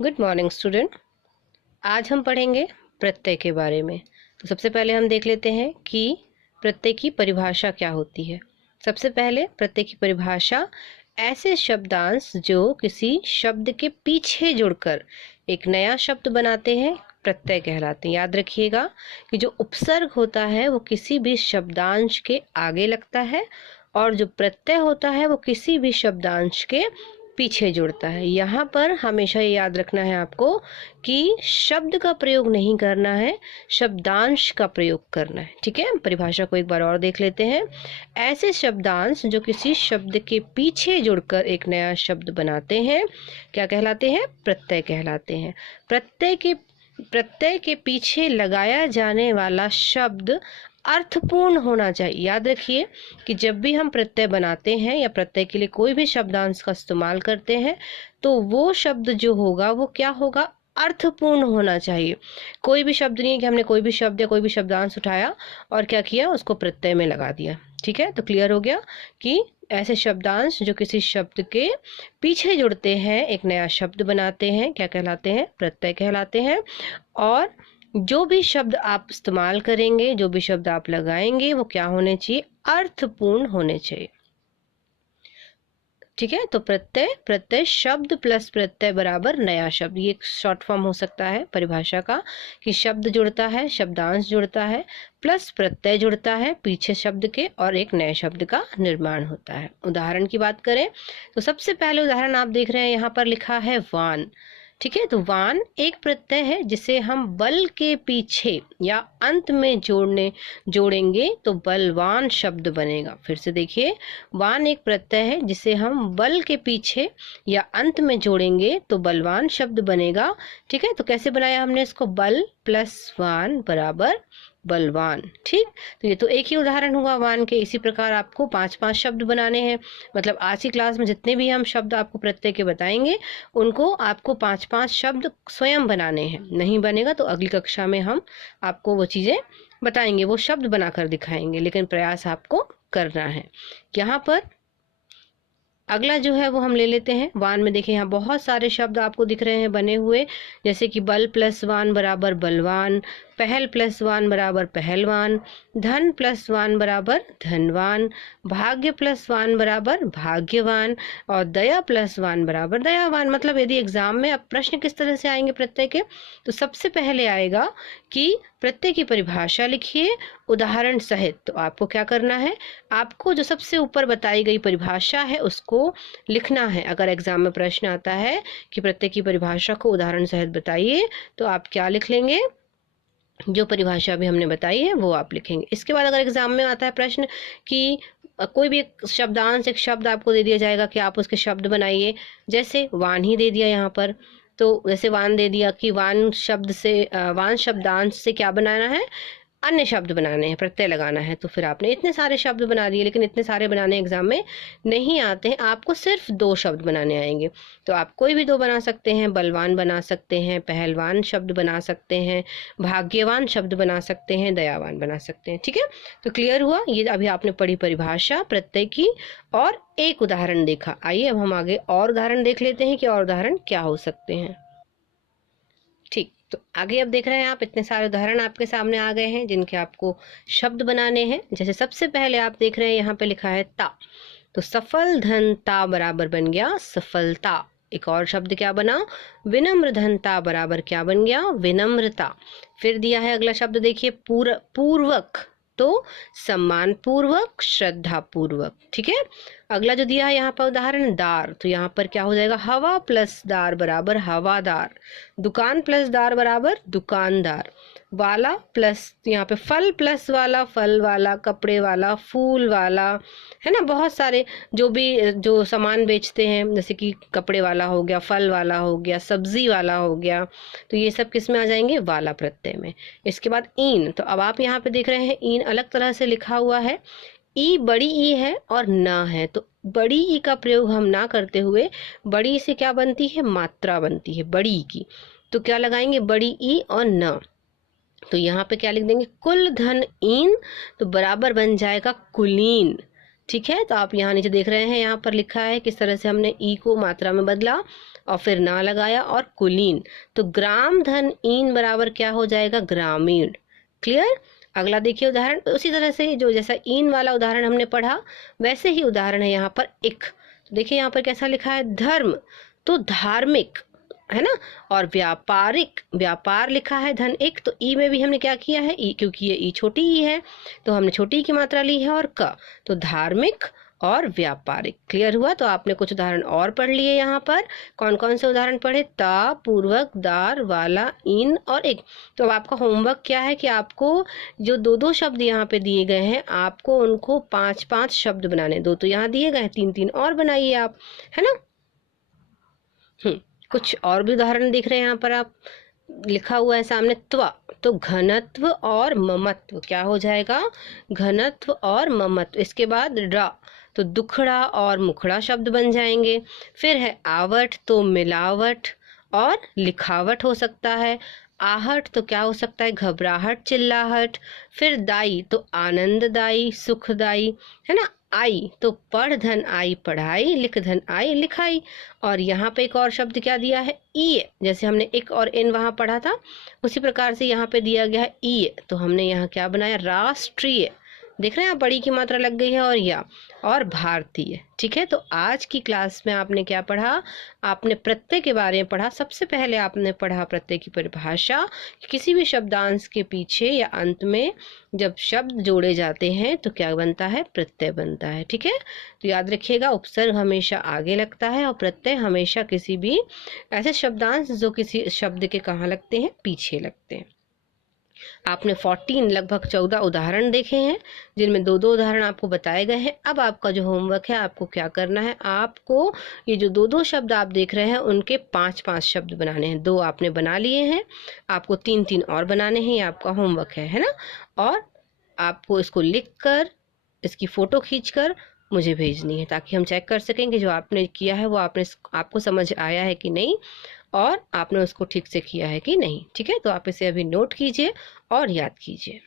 Good morning student. आज हम पढ़ेंगे प्रत्यय के बारे में। तो सबसे पहले हम देख लेते हैं कि प्रत्यय की परिभाषा क्या होती है। सबसे पहले प्रत्यय की परिभाषा ऐसे शब्दांश जो किसी शब्द के पीछे जुड़कर एक नया शब्द बनाते हैं प्रत्यय कहलाते हैं। याद रखिएगा कि जो उपसर्ग होता है वो किसी भी शब्दांश के आगे लगता है और जो प्रत्यय होता है वो किसी भी शब्दांश के पीछे जुड़ता है। यहाँ पर हमेशा ये याद रखना है आपको कि शब्द का प्रयोग नहीं करना है, शब्दांश का प्रयोग करना है। ठीक है, परिभाषा को एक बार और देख लेते हैं। ऐसे शब्दांश जो किसी शब्द के पीछे जुड़कर एक नया शब्द बनाते हैं क्या कहलाते हैं? प्रत्यय कहलाते हैं। प्रत्यय के पीछे लगाया जाने वाला शब्द अर्थपूर्ण होना चाहिए। याद रखिए कि जब भी हम प्रत्यय बनाते हैं या प्रत्यय के लिए कोई भी शब्दांश का इस्तेमाल करते हैं तो वो शब्द जो होगा वो क्या होगा? अर्थपूर्ण होना चाहिए। कोई भी शब्द नहीं है कि हमने कोई भी शब्द या कोई भी शब्दांश उठाया और क्या किया, उसको प्रत्यय में लगा दिया। ठीक है, तो क्लियर हो गया कि ऐसे शब्दांश जो किसी शब्द के पीछे जुड़ते हैं एक नया शब्द बनाते हैं क्या कहलाते हैं? प्रत्यय कहलाते हैं। और जो भी शब्द आप इस्तेमाल करेंगे, जो भी शब्द आप लगाएंगे वो क्या होने चाहिए? अर्थपूर्ण होने चाहिए। ठीक है, तो प्रत्यय शब्द प्लस प्रत्यय बराबर नया शब्द, ये एक शॉर्ट फॉर्म हो सकता है परिभाषा का कि शब्द जुड़ता है, शब्दांश जुड़ता है, प्लस प्रत्यय जुड़ता है पीछे शब्द के और एक नए शब्द का निर्माण होता है। उदाहरण की बात करें तो सबसे पहले उदाहरण आप देख रहे हैं यहाँ पर लिखा है वान। ठीक है, तो वान एक प्रत्यय है जिसे हम बल के पीछे या अंत में जोड़ेंगे तो बलवान शब्द बनेगा। फिर से देखिए, वान एक प्रत्यय है जिसे हम बल के पीछे या अंत में जोड़ेंगे तो बलवान शब्द बनेगा। ठीक है, तो कैसे बनाया हमने इसको? बल प्लस वान बराबर बलवान। ठीक, तो ये तो एक ही उदाहरण हुआ वान के। इसी प्रकार आपको 5-5 शब्द बनाने हैं। मतलब आज की क्लास में जितने भी हम शब्द आपको प्रत्यय के बताएंगे उनको आपको 5-5 शब्द स्वयं बनाने हैं। नहीं बनेगा तो अगली कक्षा में हम आपको वो चीज़ें बताएंगे, वो शब्द बनाकर दिखाएंगे, लेकिन प्रयास आपको करना है। यहाँ पर अगला जो है वो हम ले लेते हैं वान में। देखिए यहाँ बहुत सारे शब्द आपको दिख रहे हैं बने हुए, जैसे कि बल प्लस वान बराबर बलवान, पहल प्लस वान बराबर पहलवान, धन प्लस वान बराबर धनवान, भाग्य प्लस वान बराबर भाग्यवान और दया प्लस वान बराबर दयावान। मतलब यदि एग्जाम में अब प्रश्न किस तरह से आएंगे प्रत्यय के, तो सबसे पहले आएगा कि प्रत्यय की परिभाषा लिखिए उदाहरण सहित। तो आपको क्या करना है, आपको जो सबसे ऊपर बताई गई परिभाषा है उसको लिखना है। अगर एग्जाम में प्रश्न आता है कि प्रत्यय की परिभाषा को उदाहरण सहित बताइए तो आप क्या लिख लेंगे? जो परिभाषा भी हमने बताई है वो आप लिखेंगे। इसके बाद अगर एग्जाम में आता है प्रश्न कि कोई भी एक शब्दांश, एक शब्द आपको दे दिया जाएगा कि आप उसके शब्द बनाइए, जैसे वान ही दे दिया यहाँ पर, तो जैसे वान दे दिया कि वान शब्द से वान शब्दांश से क्या बनाना है? अन्य शब्द बनाने हैं, प्रत्यय लगाना है। तो फिर आपने इतने सारे शब्द बना दिए, लेकिन इतने सारे बनाने एग्जाम में नहीं आते हैं, आपको सिर्फ 2 शब्द बनाने आएंगे। तो आप कोई भी 2 बना सकते हैं, बलवान बना सकते हैं, पहलवान शब्द बना सकते हैं, भाग्यवान शब्द बना सकते हैं, दयावान बना सकते हैं। ठीक है, तो क्लियर हुआ। ये अभी आपने पढ़ी परिभाषा प्रत्यय की और एक उदाहरण देखा। आइए अब हम आगे और उदाहरण देख लेते हैं कि और उदाहरण क्या हो सकते हैं। ठीक, तो आगे अब देख रहे हैं आप इतने सारे उदाहरण आपके सामने आ गए हैं जिनके आपको शब्द बनाने हैं। जैसे सबसे पहले आप देख रहे हैं यहाँ पे लिखा है ता, तो सफल धन ता बराबर बन गया सफलता। एक और शब्द क्या बना? विनम्र धनता बराबर क्या बन गया? विनम्रता। फिर दिया है अगला शब्द, देखिए पूर्वक, तो सम्मान पूर्वक, श्रद्धा पूर्वक। ठीक है, अगला जो दिया है यहाँ पर उदाहरण दार, तो यहाँ पर क्या हो जाएगा? हवा प्लस दार बराबर हवादार, दुकान प्लस दार बराबर दुकानदार, वाला प्लस यहाँ पे फल प्लस वाला फल वाला, कपड़े वाला फूल वाला, है ना। बहुत सारे जो सामान बेचते हैं, जैसे कि कपड़े वाला हो गया, फल वाला हो गया, सब्जी वाला हो गया, तो ये सब किस में आ जाएंगे? वाला प्रत्यय में। इसके बाद ईन, तो अब आप यहाँ पे देख रहे हैं ईन अलग तरह से लिखा हुआ है। ई बड़ी ई है और ना है, तो बड़ी ई का प्रयोग हम ना करते हुए बड़ी से क्या बनती है? मात्रा बनती है बड़ी की, तो क्या लगाएंगे? बड़ी ई और न। तो यहाँ पे क्या लिख देंगे? कुल धन ईन, तो बराबर बन जाएगा कुलीन। ठीक है, तो आप यहाँ नीचे देख रहे हैं, यहाँ पर लिखा है किस तरह से हमने ई को मात्रा में बदला और फिर ना लगाया और कुलीन। तो ग्राम धन ईन बराबर क्या हो जाएगा, ग्रामीण। क्लियर। अगला देखिए उदाहरण, उसी तरह से जो जैसा ईन वाला उदाहरण हमने पढ़ा वैसे ही उदाहरण है यहाँ पर इक। तो देखिए यहाँ पर कैसा लिखा है, धर्म, तो धार्मिक, है ना। और व्यापारिक, व्यापार लिखा है धन एक, तो ई में भी हमने क्या किया है, ई, क्योंकि ये ई छोटी ई है तो हमने छोटी की मात्रा ली है, और क, तो धार्मिक और व्यापारिक। क्लियर हुआ। तो आपने कुछ उदाहरण और पढ़ लिए यहाँ पर। कौन कौन से उदाहरण पढ़े, ता, पूर्वक, दार, वाला, इन और एक। तो अब आपका होमवर्क क्या है कि आपको जो दो दो शब्द यहाँ पे दिए गए हैं आपको उनको 5-5 शब्द बनाने, दो तो यहाँ दिए गए हैं, 3-3 और बनाइए आप, है ना। कुछ और भी उदाहरण दिख रहे हैं यहाँ पर, आप लिखा हुआ है सामने त्वा, तो घनत्व और ममत्व क्या हो जाएगा, घनत्व और ममत्व। इसके बाद रा, तो दुखड़ा और मुखड़ा शब्द बन जाएंगे। फिर है आवट, तो मिलावट और लिखावट हो सकता है। आहट तो क्या हो सकता है, घबराहट, चिल्लाहट। फिर दाई तो आनंददाई, सुखदाई, है ना। आई तो पढ़ धन आई पढ़ाई, लिख धन आई लिखाई। और यहाँ पे एक और शब्द क्या दिया है, ई, जैसे हमने एक और इन वहां पढ़ा था उसी प्रकार से यहाँ पे दिया गया है ई, तो हमने यहाँ क्या बनाया, राष्ट्रीय। देख रहे हैं आप, बड़ी की मात्रा लग गई है, और या और भारतीय। ठीक है, तो आज की क्लास में आपने क्या पढ़ा, आपने प्रत्यय के बारे में पढ़ा। सबसे पहले आपने पढ़ा प्रत्यय की परिभाषा, किसी भी शब्दांश के पीछे या अंत में जब शब्द जोड़े जाते हैं तो क्या बनता है, प्रत्यय बनता है। ठीक है, तो याद रखिएगा, उपसर्ग हमेशा आगे लगता है और प्रत्यय हमेशा किसी भी ऐसे शब्दांश जो किसी शब्द के कहाँ लगते हैं, पीछे लगते हैं। आपने 14 लगभग 14 उदाहरण देखे हैं जिनमें दो दो उदाहरण आपको बताए गए हैं। अब आपका जो होमवर्क है, आपको क्या करना है, आपको ये जो दो दो शब्द आप देख रहे हैं उनके 5-5 शब्द बनाने हैं। 2 आपने बना लिए हैं, आपको 3-3 और बनाने हैं, ये आपका होमवर्क है ना। और आपको इसको लिख कर, इसकी फोटो खींच कर मुझे भेजनी है ताकि हम चेक कर सकें कि जो आपने किया है वो आपको समझ आया है कि नहीं, और आपने उसको ठीक से किया है कि नहीं। ठीक है, तो आप इसे अभी नोट कीजिए और याद कीजिए।